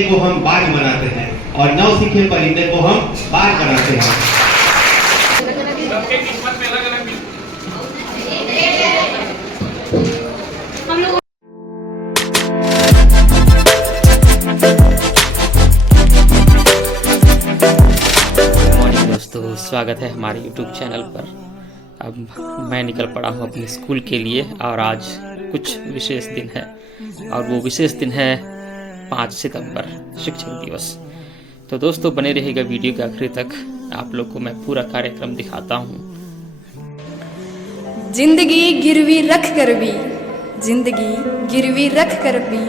परिंदे को हम बाज बनाते हैं और नौसिखे परिंदे को हम बाज बनाते हैं। सबके किस्मत में अलग अलग दोस्तों, स्वागत है हमारे YouTube चैनल पर। अब मैं निकल पड़ा हूँ अपने स्कूल के लिए और आज कुछ विशेष दिन है और वो विशेष दिन है 5 सितंबर शिक्षक दिवस। तो दोस्तों बने रहेगा वीडियो के आखिर तक, आप लोग को मैं पूरा कार्यक्रम दिखाता हूँ। जिंदगी गिरवी रख कर भी, जिंदगी गिरवी रख कर भी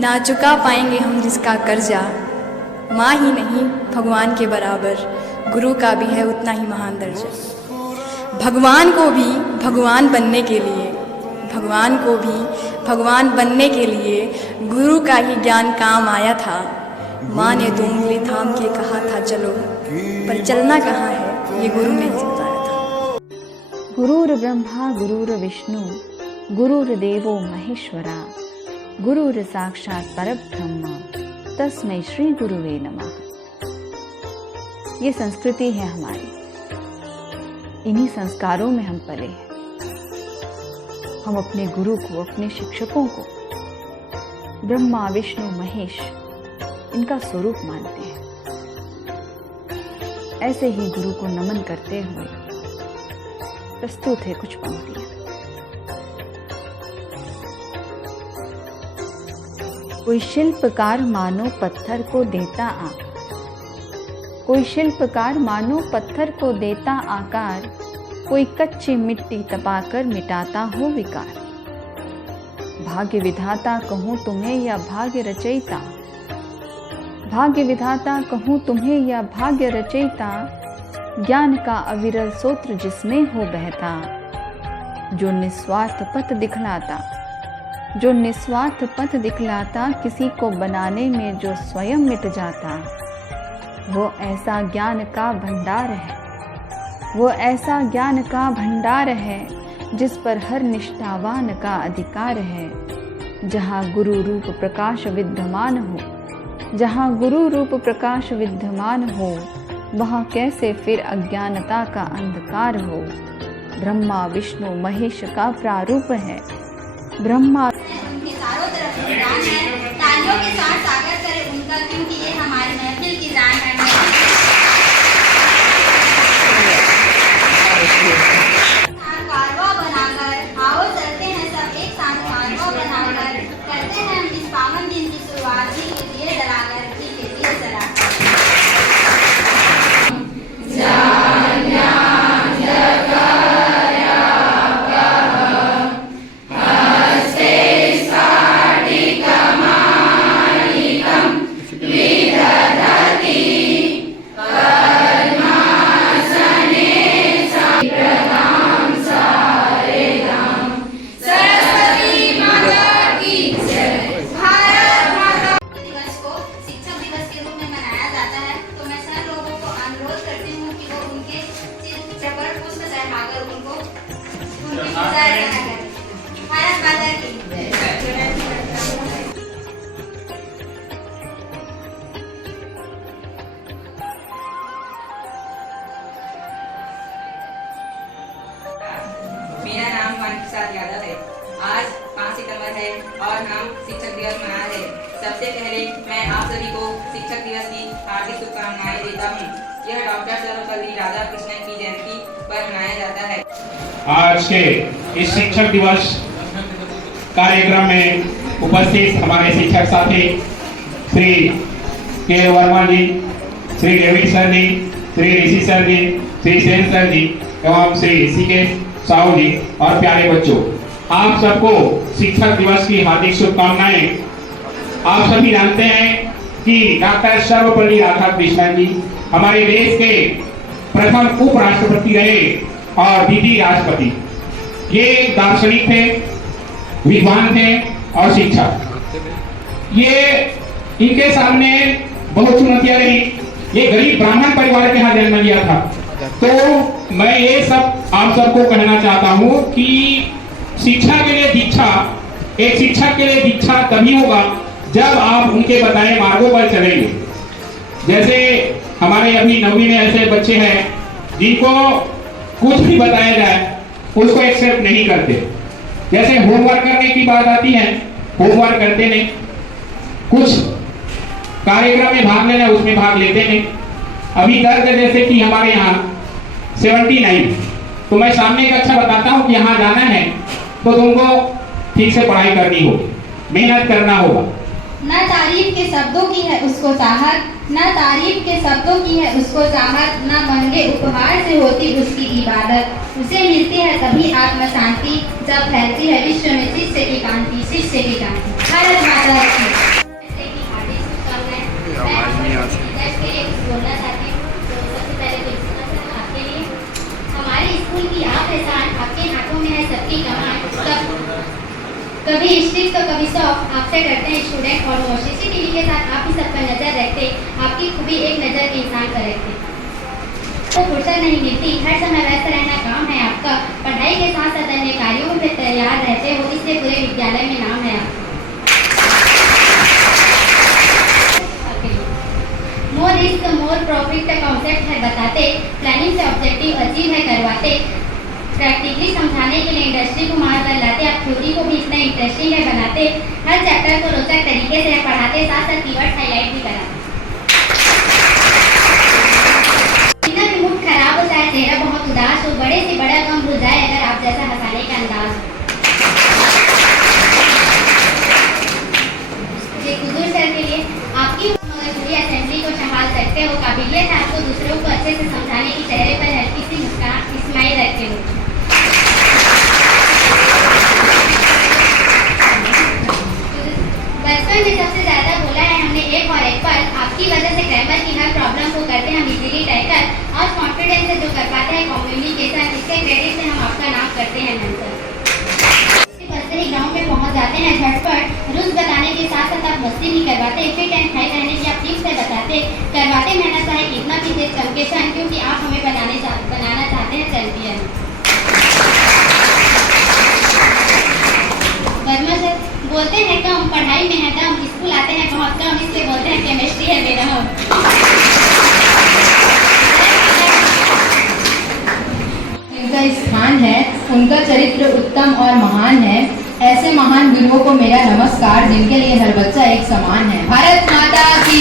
ना चुका पाएंगे हम जिसका कर्जा। माँ ही नहीं भगवान के बराबर, गुरु का भी है उतना ही महान दर्जा। भगवान को भी भगवान बनने के लिए, भगवान को भी भगवान बनने के लिए गुरु का ही ज्ञान काम आया था। माँ ने तो उंगली थाम के कहा था चलो, पर चलना कहाँ है ये गुरु ने ही बताया था। गुरुर् ब्रह्मा गुरुर्विष्णु गुरुर्देवो महेश्वरा गुरुर् साक्षात् परब्रह्म तस्मै श्री गुरुवे नमः। ये संस्कृति है हमारी, इन्हीं संस्कारों में हम पले हैं। हम अपने गुरु को, अपने शिक्षकों को ब्रह्मा विष्णु महेश इनका स्वरूप मानते हैं। ऐसे ही गुरु को नमन करते हुए प्रस्तुत है कुछ पंक्तियां। कोई शिल्पकार मानो पत्थर को देता आकार, कोई शिल्पकार मानो पत्थर को देता आकार, कोई कच्ची मिट्टी तपाकर मिटाता हो विकार। भाग्य विधाता कहूँ तुम्हें या भाग्य रचयिता, भाग्य विधाता कहूँ तुम्हें या भाग्य रचयिता, ज्ञान का अविरल सूत्र जिसमें हो बहता, जो निस्वार्थ पथ दिखलाता, जो निस्वार्थ पथ दिखलाता, किसी को बनाने में जो स्वयं मिट जाता, वो ऐसा ज्ञान का भंडार है, वो ऐसा ज्ञान का भंडार है जिस पर हर निष्ठावान का अधिकार है। जहाँ गुरु रूप प्रकाश विद्यमान हो, जहाँ गुरु रूप प्रकाश विद्यमान हो, वहाँ कैसे फिर अज्ञानता का अंधकार हो। ब्रह्मा विष्णु महेश का प्रारूप है, ब्रह्मा उनके चारों तरफ निदान है। तालियों के साथ स्वागत करें उनका, क्योंकि ये हमारी महफिल की जान है। कारवा बनाकर आओ चलते हैं सब एक साथ, कारवा बनाकर करते हैं हम इस पावन दिन की शुरुआत। जी के दिए जलाकर, जी के दिए जलाकर। मेरा नाम प्रसाद यादव है। आज 5 सितंबर है और हम शिक्षक दिवस मना रहे हैं। सबसे पहले मैं आप सभी को शिक्षक दिवस की हार्दिक शुभकामनाएं देता हूँ। यह डॉक्टर सर्वपल्ली राधाकृष्णन की जयंती पर मनाया जाता है। आज के इस शिक्षक दिवस कार्यक्रम में उपस्थित हमारे शिक्षक साथी श्री के वर्मा जी, श्री डेविड सर जी, श्री ऋषि सर जी, श्री सेन सर जी एवं श्री सीके साहू जी और प्यारे बच्चों, आप सबको शिक्षक दिवस की हार्दिक शुभकामनाएं। आप सभी जानते हैं कि डॉक्टर सर्वपल्ली राधाकृष्णन जी हमारे देश के प्रथम उपराष्ट्रपति रहे और द्वितीय राष्ट्रपति। ये दार्शनिक थे, विद्वान थे और शिक्षक। ये इनके सामने बहुत चुनौतियां रही। ये गरीब ब्राह्मण परिवार के यहाँ जन्म लिया था। तो मैं ये सब आप सबको कहना चाहता हूँ कि शिक्षा के लिए दीक्षा, एक शिक्षक के लिए दीक्षा तभी होगा जब आप उनके बताए मार्गों पर चलेंगे। जैसे हमारे अभी 9वीं में ऐसे बच्चे हैं जिनको कुछ भी बताया जाए उसको एक्सेप्ट नहीं करते। जैसे होमवर्क करने की बात आती है, होमवर्क करते नहीं, कुछ कार्यक्रम में भाग लेना उसमें भाग लेते नहीं। अभी तर्क जैसे कि हमारे यहाँ 79, तो मैं सामने का अच्छा बताता हूँ कि यहाँ जाना है तो तुमको ठीक से पढ़ाई करनी होगी, मेहनत करना होगा। न तारीफ के शब्दों की है उसको चाहत, न तारीफ के शब्दों की है उसको चाहत, न महंगे उपहार से होती उसकी इबादत। उसे मिलती है तभी आत्म शांति जब फैलती है विश्व में शिष्य की कांति, शिष्य की कांति। भारत माता की बोलना चाहती हूँ। तो सबसे पहले तो आपके लिए हमारे स्कूल की आप पहचान आपके हाथों में है, सबकी कमान सब कभी स्ट्रिक्ट तो कभी सॉफ्ट आपसे करते हैं स्टूडेंट और वो सीसीटीवी के साथ आप ही सब पर नजर रखते, आपकी खूबी एक नजर के इंसान पर रखते। तो फुर्सत नहीं मिलती, हर समय व्यस्त रहना काम है आपका, पढ़ाई के साथ साथ अन्य कार्यों में तैयार रहते हो, इसलिए पूरे विद्यालय में नाम है आपका। मोर रिस्क मोर प्रॉफिट का कॉन्सेप्ट है बताते, प्लानिंग से ऑब्जेक्टिव अचीव है करवाते, प्रैक्टिकली समझाने के लिए इंडस्ट्री को मार कर लाते, आप थ्योरी को भी इतना इंटरेस्टिंग है बनाते, हर चैप्टर को रोचक तरीके से पढ़ाते, साथ साथ कीवर्ड हाईलाइट भी कराते। बिना भी मूड खराब हो चाहे चेहरा बहुत उदास हो, बड़े से बड़ा कम भूल जाए अगर आप जैसा हंसाने का अंदाज हो। कुदूर सर के लिए आपकी पूरी असेंबली को संभाल सकते हो, काबिलियत है आपको दूसरों को अच्छे से समझाने की, चेहरे पर हल्की सी मुस्कान स्माइल रखते हो। बचपन में सबसे ज्यादा बोला है हमने एक और एक पल, आपकी वजह से ग्रामर की हर प्रॉब्लम को करते हैं हम इजीली टैकल, और कॉन्फिडेंस से जो कर पाते हैं कम्युनिकेशन, इसके क्रेडिट से हम आपका नाम करते हैं मेंटर। बच्चे ही ग्राउंड में पहुंच जाते हैं झटपट, रूल्स बताने के साथ साथ आप मस्ती भी करवाते, फिट एंड फाइन रहने की आप टिप्स से बताते, करवाते मेहनत चाहे कितना भी तेज चमकेशन, क्योंकि आप हमें बनाना चाहते हैं चैंपियन। वर्मा सर बोलते हैं कम, पढ़ाई में है दम, स्कूल आते हैं बहुत कम, इसलिए बोलते हैं केमिस्ट्री है बेरहम। जिनका स्थान है उनका चरित्र उत्तम और महान है, ऐसे महान गुरुओं को मेरा नमस्कार, जिनके लिए हर बच्चा एक समान है। भारत माता की।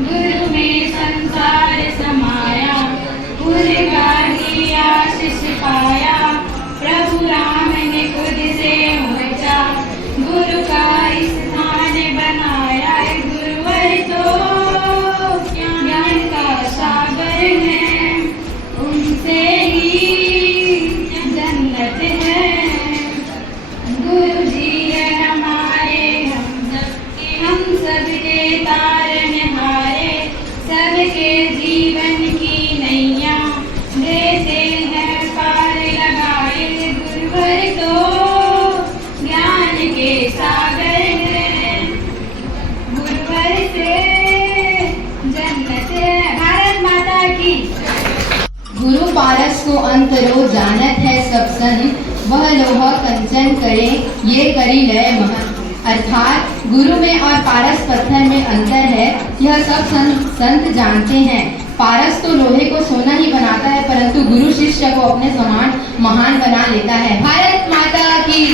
गुरु में संसार समाया, आशीष पाया, प्रभु राम ने खुद से ऊंचा, गुरु का स्थान बनाया, गुरुवर तो ज्ञान का सागर है, उनसे ही जन्नत है। गुरु जी है हमारे हम सबके तारनहारे, सबके जीवन की नैया देते हैं पार लगाए, गुरुवर तो ज्ञान के सागर है, गुरुवर से जन्नत है। भारत माता की। गुरु पारस को अंतरो जानत है सब सन, वह लोहा कंचन करे ये करी लय महन। अर्थात गुरु में और पारस पत्थर में अंतर है, यह सब संत जानते हैं। पारस तो लोहे को सोना ही बनाता है, परंतु गुरु शिष्य को अपने समान महान बना लेता है। भारत माता की।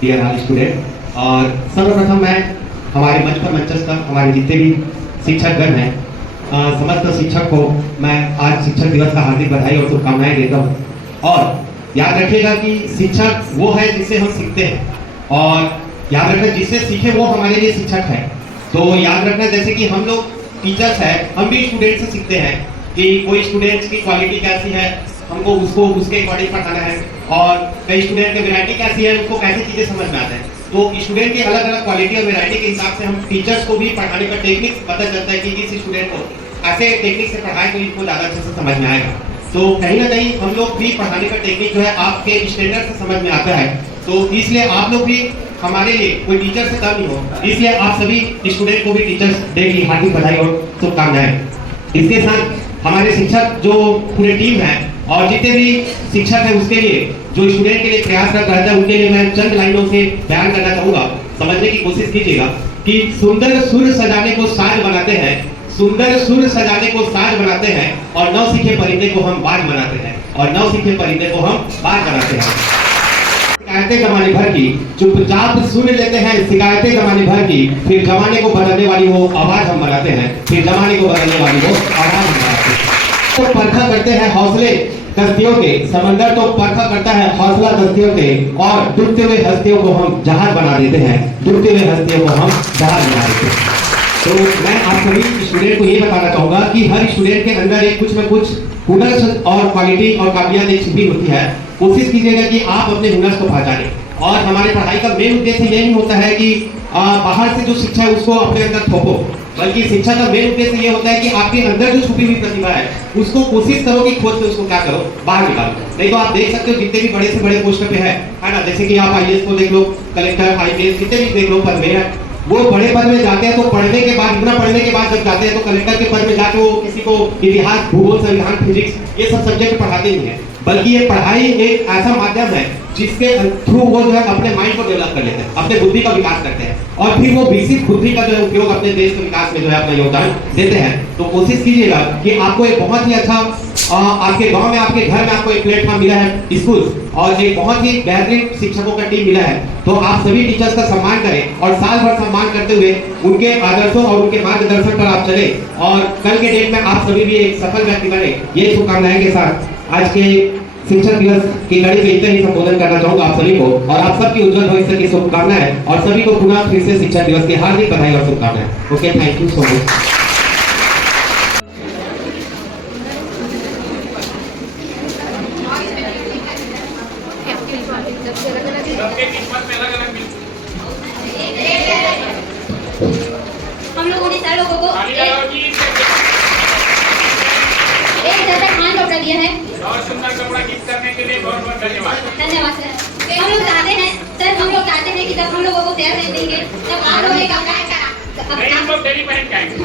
डियर ऑल स्टूडेंट, और सर्वप्रथम मैं हमारे मंच पर मंचस्थ हमारे जितने भी शिक्षकगण हैं, समस्त शिक्षक को मैं आज शिक्षक दिवस का हार्दिक बधाई और शुभकामनाएं देता हूँ। और याद रखिएगा कि शिक्षक वो है जिससे हम सीखते हैं, और याद रखना जिससे सीखे वो हमारे लिए शिक्षक है। तो याद रखना जैसे कि हम लोग टीचर्स हैं, हम भी स्टूडेंट से सीखते हैं कि कोई स्टूडेंट्स की क्वालिटी कैसी है, हमको उसको उसके अकॉर्डिंग पढ़ाना है, और कई स्टूडेंट की वैरायटी कैसी है, उनको कैसी चीजें समझ में आते हैं। तो स्टूडेंट की अलग अलग क्वालिटी और वैरायटी के हिसाब से हम टीचर्स को भी पढ़ाने का टेक्निक पता चलता है कि इस स्टूडेंट को ऐसे टेक्निक से पढ़ाए तो इनको ज्यादा अच्छे से समझ में आएगा। तो कहीं ना कहीं हम लोग भी पढ़ाने का टेक्निक जो है आपके स्टैंडर्ड से समझ में आता है। तो इसलिए आप लोग भी हमारे लिए कोई टीचर से कम नहीं हो, इसलिए आप सभी स्टूडेंट को भी टीचर्स डे की हार्दिक बधाई और शुभकामनाएं। इसके साथ हमारे शिक्षक जो पूरे टीम है और जितने भी शिक्षक है उसके लिए जो स्टूडेंट के लिए प्रयास कर रहा है, उनके लिए मैं चंद लाइनों से बयान करना चाहूंगा। समझने की कोशिश कीजिएगा कि सुंदर सुर सजाने को साज बनाते हैं, सुंदर सुर सजाने को साज बनाते हैं, और नौ सीखे परिंदे को हम बाज बनाते हैं, और नौ सीखे परिंदे को हम बाज बनाते हैं। शिकायतें जमाने भर की चुपचाप सुन लेते हैं, शिकायतें जमाने भर की, फिर जमाने को बदलने वाली वो आवाज हम बनाते हैं, फिर जमाने को बदलने वाली वो आवाज हम बनाते हैं। तो परखा करते हैं हौसले कश्तियों के, समंदर तो परखा करता है हौसला कश्तियों के, और डूबते हुए हस्तियों को हम जहाज बना देते हैं, डूबते हुए हस्तियों को हम जहाज बना देते हैं। तो मैं आप सभी स्टूडेंट को ये बताना चाहूंगा कि हर स्टूडेंट के अंदर एक कुछ न कुछ हुनर और क्वालिटी और काबिलियत एक छिपी होती है। कोशिश कीजिएगा कि आप अपने हुनर को पहचानें, और हमारी पढ़ाई का मेन उद्देश्य ये नहीं होता है कि बाहर से जो शिक्षा है उसको अपने अंदर थोपो, बल्कि शिक्षा का मेन उद्देश्य ये होता है कि आपके अंदर जो छुपी हुई प्रतिभा है उसको कोशिश करो कि खोज के उसको क्या करो, बाहर निकालो। नहीं तो आप देख सकते हो जितने भी बड़े से बड़े पोस्ट पे है ना, जैसे कि आप आईएएस को देख लो, कलेक्टर, आईपीएस, जितने भी देख लो पद में है, वो बड़े पद में जाते हैं तो पढ़ने के बाद, इतना पढ़ने के बाद जब जाते हैं तो कलेक्टर के पद में जाके वो किसी को इतिहास, भूगोल, संविधान, फिजिक्स ये सब सब्जेक्ट पढ़ाते नहीं है, बल्कि ये पढ़ाई एक ऐसा माध्यम है जिसके थ्रू वो जो है अपने माइंड को डेवलप कर लेते हैं, अपने बुद्धि का विकास करते हैं, और फिर वो विकसित बुद्धि का जो है उपयोग अपने देश के विकास में जो है अपना योगदान देते हैं। तो कोशिश कीजिएगा कि आपको एक बहुत ही अच्छा आपके गांव में, आपके घर में आपको एक प्लेटफॉर्म मिला है स्कूल, और एक बहुत ही बेहतरीन शिक्षकों का टीम मिला है। तो आप सभी टीचर्स का सम्मान करें, और साल भर सम्मान करते हुए उनके आदर्शों और उनके मार्गदर्शन पर आप चले, और कल के डेट में आप सभी भी एक सफल व्यक्ति बने। ये शुभकामनाएं के साथ आज के शिक्षक दिवस की कड़ी में इतना ही संबोधन करना चाहूंगा आप सभी को, और आप सबकी उज्जवल भविष्य की शुभकामनाएं, और सभी को पुनः फिर से शिक्षक दिवस की हार्दिक बधाई और शुभकामनाएं। Okay, thank you so much. हम लोगों ने सारे लोगों को एक जैसा खान कपड़ा दिया है, और सुंदर कपड़ा गिफ्ट करने के लिए बहुत बहुत धन्यवाद। धन्यवाद सर। हम लोग चाहते हैं सर, हम लोग चाहते हैं कि जब हम लोगों को तैयार देंगे तब आप लोग एक अपना हम लोग डेली पहन के आएंगे।